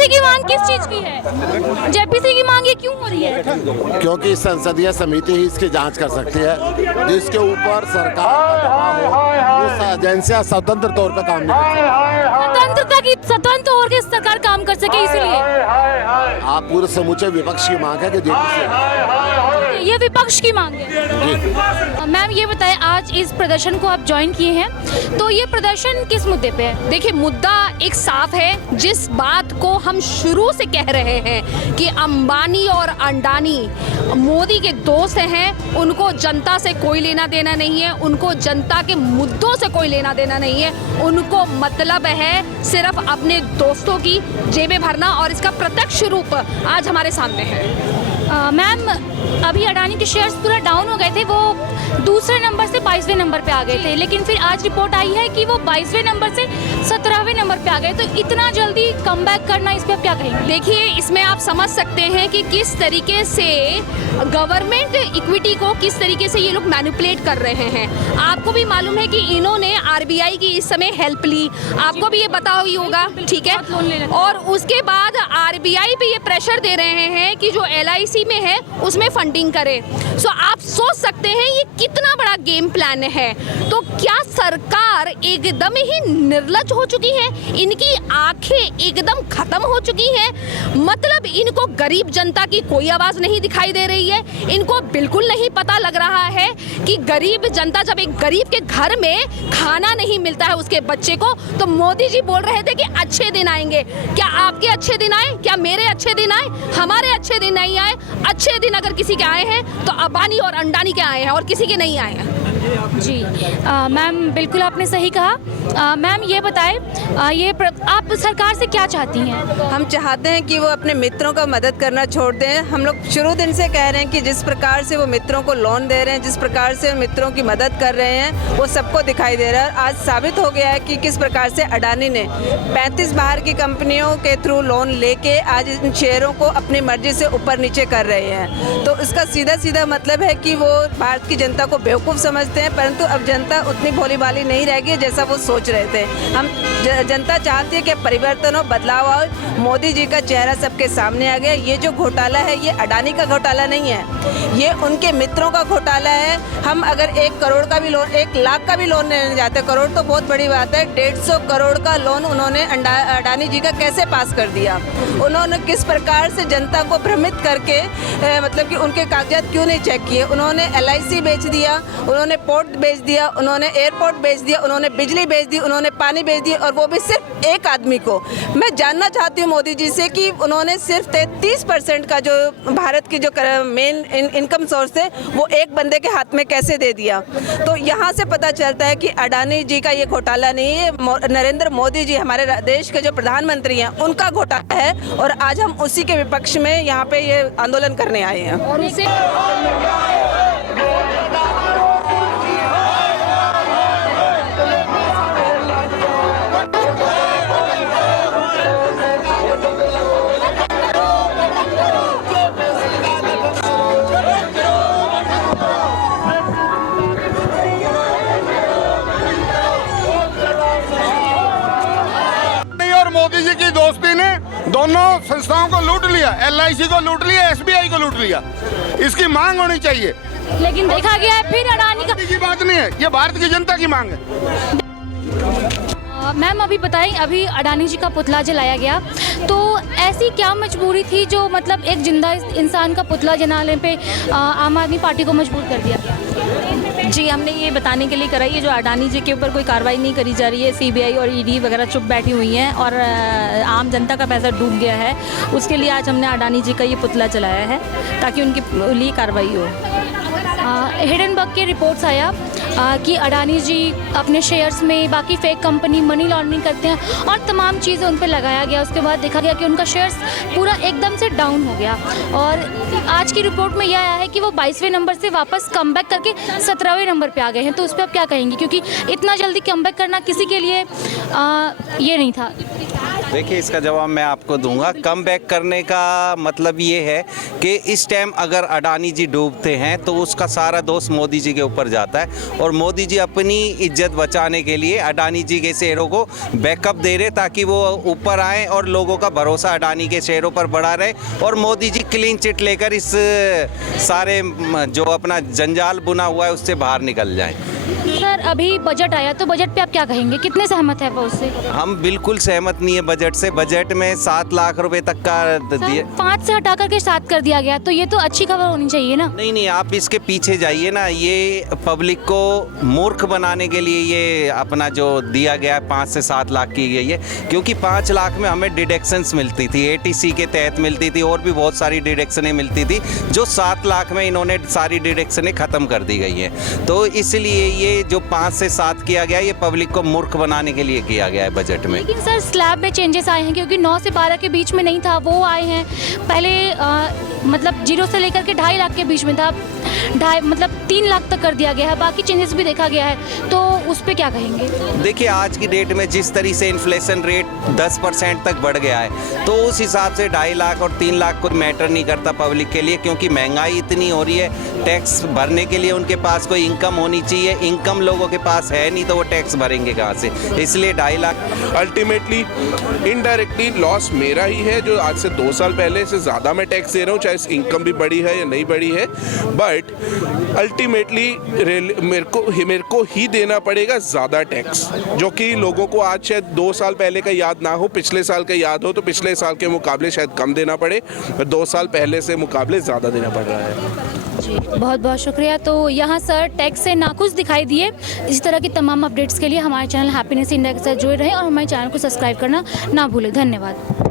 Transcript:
JPC की मांग किस चीज की है? जेपीसी की मांग ये क्यों हो रही है? क्योंकि संसदीय समिति ही इसकी जांच कर सकती है, जिसके ऊपर सरकार का दबाव हो, उस एजेंसियां स्वतंत्र तौर पर काम नहीं कर सकती। स्वतंत्र और के सरकार काम कर सके, इसलिए आप पूरे समूचे विपक्ष की मांग है कि जेपीसी ये विपक्ष की मांग है। मैम ये बताएं, आज इस प्रदर्शन को आप ज्वाइन किए हैं, तो ये प्रदर्शन किस मुद्दे पे है? देखिए, मुद्दा एक साफ है। जिस बात को हम शुरू से कह रहे हैं कि अंबानी और अडानी मोदी के दोस्त हैं, उनको जनता से कोई लेना देना नहीं है, उनको जनता के मुद्दों से कोई लेना देना नहीं है, उनको मतलब है सिर्फ अपने दोस्तों की जेबें भरना, और इसका प्रत्यक्ष रूप आज हमारे सामने है। मैम अभी अडानी के शेयर्स पूरा डाउन हो गए थे, वो दूसरे नंबर से 22वें नंबर पे आ गए थे, लेकिन फिर आज रिपोर्ट आई है कि वो 22वें नंबर से 17वें नंबर पे आ गए। तो इतना जल्दी कमबैक करना, इस पे आप क्या कहेंगे? देखिए, इसमें आप समझ सकते हैं कि किस तरीके से गवर्नमेंट इक्विटी को किस तरीके से ये लोग मैनिपुलेट कर रहे हैं। आपको भी मालूम है कि इन्होंने आरबीआई की इस समय हेल्प ली, आपको भी ये पता ही होगा, ठीक है। और उसके बाद आरबीआई पे ये प्रेशर दे रहे हैं कि जो एलआईसी में है उसमें फंडिंग करे। सो आप सोच सकते हैं ये कितना बड़ा गेम प्लान है। तो क्या सरकार एकदम ही निर्लज हो चुकी है? इनकी आंखें एकदम खत्म हो चुकी हैं? मतलब इनको गरीब जनता की कोई आवाज नहीं दिखाई दे रही है। इनको बिल्कुल नहीं पता लग रहा है कि गरीब जनता, जब एक गरीब के घर में खाना नहीं मिलता है उसके बच्चे को, तो मोदी जी बोल रहे थे कि अच्छे दिन आएंगे। क्या आपके अच्छे दिन आए? क्या मेरे अच्छे दिन आए? हमारे अच्छे दिन नहीं आए। अच्छे दिन अगर किसी के आए हैं तो अंबानी और अडानी के आए हैं, और किसी के नहीं आए हैं। जी मैम, बिल्कुल आपने सही कहा। मैम ये बताएं, आप सरकार से क्या चाहती हैं? हम चाहते हैं कि वो अपने मित्रों का मदद करना छोड़ दें। हम लोग शुरू दिन से कह रहे हैं कि जिस प्रकार से वो मित्रों को लोन दे रहे हैं, जिस प्रकार से मित्रों की मदद कर रहे हैं, वो सबको दिखाई दे रहा है। आज साबित हो गया है कि किस प्रकार से अडानी ने 35 बाहर की कंपनियों के थ्रू लोन लेके आज इन शेयरों को अपनी मर्जी से ऊपर नीचे कर रहे हैं। तो इसका सीधा सीधा मतलब है कि वो भारत की जनता को बेवकूफ़ समझते हैं, परंतु अब जनता उतनी भोली भाली नहीं रहेगी जैसा वो सोच रहे थे। हम जनता चाहती है कि परिवर्तन हो, बदलाव आओ। मोदी जी का चेहरा सबके सामने आ गया। ये जो घोटाला है, ये अडानी का घोटाला नहीं है, ये उनके मित्रों का घोटाला है। हम अगर 1 करोड़ का भी लोन, 1 लाख का भी लोन लेने जाते, करोड़ तो बहुत बड़ी बात है, 150 करोड़ का लोन उन्होंने अडानी जी का कैसे पास कर दिया? उन्होंने किस प्रकार से जनता को भ्रमित करके मतलब कि उनके कागजात क्यों नहीं चेक किए? उन्होंने एलआईसी बेच दिया, उन्होंने पोर्ट बेच दिया, उन्होंने एयरपोर्ट बेच दिया, उन्होंने बिजली बेच दी, उन्होंने पानी बेच दिया, और वो भी सिर्फ एक आदमी को। मैं जानना चाहती हूँ मोदी जी से कि उन्होंने सिर्फ 33% का जो भारत की जो मेन इनकम सोर्स है, वो एक बंदे के हाथ में कैसे दे दिया? तो यहाँ से पता चलता है कि अडानी जी का ये घोटाला नहीं है, नरेंद्र मोदी जी हमारे देश के जो प्रधानमंत्री हैं उनका घोटाला है। और आज हम उसी के विपक्ष में यहाँ पे ये आंदोलन करने आए हैं। और उसे मोदी जी की दोस्ती ने दोनों संस्थाओं को लूट लिया, एलआईसी को लूट लिया, एसबीआई को लूट लिया। इसकी मांग होनी चाहिए, लेकिन देखा गया है फिर अडानी की बात नहीं है, ये भारत की जनता की मांग है। मैम अभी बताएं, अभी अडानी जी का पुतला जलाया गया, तो ऐसी क्या मजबूरी थी जो मतलब एक जिंदा इंसान का पुतला जलाने पे आम आदमी पार्टी को मजबूर कर दिया गया? जी, हमने ये बताने के लिए कराई है जो अडानी जी के ऊपर कोई कार्रवाई नहीं करी जा रही है, सीबीआई और ईडी वगैरह चुप बैठी हुई हैं और आम जनता का पैसा डूब गया है, उसके लिए आज हमने अडानी जी का ये पुतला जलाया है ताकि उनके लिए कार्रवाई हो। हिडनबर्ग के रिपोर्ट्स आया कि अडानी जी अपने शेयर्स में बाकी फेक कंपनी मनी लॉन्ड्रिंग करते हैं और तमाम चीज़ें उन पर लगाया गया। उसके बाद देखा गया कि उनका शेयर्स पूरा एकदम से डाउन हो गया, और आज की रिपोर्ट में यह आया है कि वो 22वें नंबर से वापस कमबैक करके 17वें नंबर पे आ गए हैं। तो उस पर आप क्या कहेंगे, क्योंकि इतना जल्दी कमबैक करना किसी के लिए ये नहीं था? देखिए, इसका जवाब मैं आपको दूंगा। कम बैक करने का मतलब ये है कि इस टाइम अगर अडानी जी डूबते हैं तो उसका सारा दोष मोदी जी के ऊपर जाता है। और मोदी जी अपनी इज्जत बचाने के लिए अडानी जी के शेयरों को बैकअप दे रहे ताकि वो ऊपर आए और लोगों का भरोसा अडानी के शेयरों पर बढ़ा रहे और मोदी जी क्लीन चिट लेकर इस सारे जो अपना जंजाल बुना हुआ है उससे बाहर निकल जाएं। सर अभी बजट आया तो बजट पे आप क्या कहेंगे, कितने सहमत है आप उससे? हम बिल्कुल सहमत नहीं है बजट से। बजट में 7 लाख रुपए तक का दिए। 5 से हटा करके 7 कर दिया गया, तो ये तो अच्छी खबर होनी चाहिए ना। नहीं नहीं, आप इसके पीछे जाइए ना। ये पब्लिक को मूर्ख बनाने के लिए ये अपना जो दिया गया है 5 से 7 लाख की गई है, क्योंकि 5 लाख में हमें डिडक्शंस मिलती थी, ATC के तहत मिलती थी और भी बहुत सारी डिडक्शनें मिलती थी, जो 7 लाख में इन्होंने सारी डिडक्शनें ख़त्म कर दी गई हैं। तो इसलिए ये जो 5 से 7 किया गया, ये पब्लिक को मूर्ख बनाने के लिए किया गया है बजट में। लेकिन सर स्लैब में चेंजेस आए हैं, क्योंकि 9 से 12 के बीच में नहीं था, वो आए हैं। पहले मतलब 0 से लेकर के 2.5 लाख के बीच में था, 3 लाख तक कर दिया गया है। बाकी चेंजेस भी देखा गया है, तो उस पर क्या कहेंगे? देखिए आज की डेट में जिस तरीके से इन्फ्लेशन रेट 10% तक बढ़ गया है, तो उस हिसाब से 2.5 लाख और 3 लाख कोई मैटर नहीं करता पब्लिक के लिए, क्योंकि महंगाई इतनी हो रही है। टैक्स भरने के लिए उनके पास कोई इनकम होनी चाहिए, इनकम लोगों के पास है नहीं, तो वो टैक्स भरेंगे कहाँ से? इसलिए 2.5 लाख। अल्टीमेटली इनडायरेक्टली लॉस मेरा ही है, जो आज से 2 साल पहले से ज़्यादा मैं टैक्स दे रहा हूँ, चाहे इनकम भी बढ़ी है या नहीं बढ़ी है। बट अल्टीमेटली मेरे को ही देना पड़ेगा ज़्यादा टैक्स, जो कि लोगों को आज शायद 2 साल पहले का याद ना हो, पिछले साल का याद हो, तो पिछले साल के मुकाबले शायद कम देना पड़े, पर 2 साल पहले से मुकाबले ज़्यादा देना पड़ रहा है। जी बहुत बहुत शुक्रिया। तो यहाँ सर टैक्स से नाखुश दिखाई दिए। इसी तरह की तमाम अपडेट्स के लिए हमारे चैनल हैप्पीनेस इंडिया के साथ जुड़े रहें और हमारे चैनल को सब्सक्राइब करना ना भूलें। धन्यवाद।